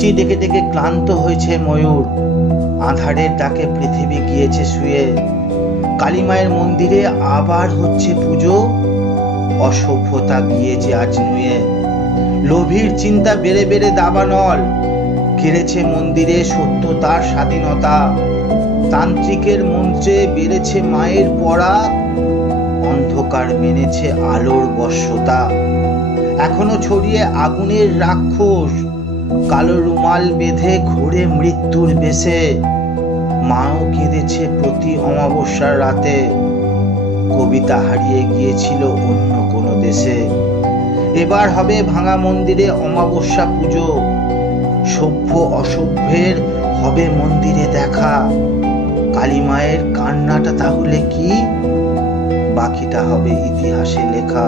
বৃষ্টি ডেকে ডেকে ক্লান্ত হয়েছে ময়ূর, আঁধারের ডাকে পৃথিবী গিয়েছে শুয়ে। কালী মায়ের মন্দিরে আবার হচ্ছে পুজো, অসভ্যতা গিয়েছে আজ নুয়ে। লোভীর চিন্তা বেড়ে বেড়ে দাবানল, কেড়েছে মন্দিরে সত্যতার স্বাধীনতা। তান্ত্রিকের মন্ত্রে বেড়েছে মায়ের পরাগ, অন্ধকার মেনেছে আলোর বশ্যতা। এখনো ছড়িয়ে আগুনের রাক্ষস, কালো রুমাল বেঁধে ঘোরে মৃত্যুর বেশে। মাও কেঁদেছে প্রতি অমাবস্যার রাতে, কবিতা হারিয়ে গিয়েছিল অন্য কোনো দেশে। এবার হবে ভাঙা মন্দিরে অমাবস্যা পুজো, সভ্য অসভ্যের হবে মন্দিরে দেখা। কালী মায়ের কান্নাটা তাহলে কি, বাকিটা হবে ইতিহাসে লেখা।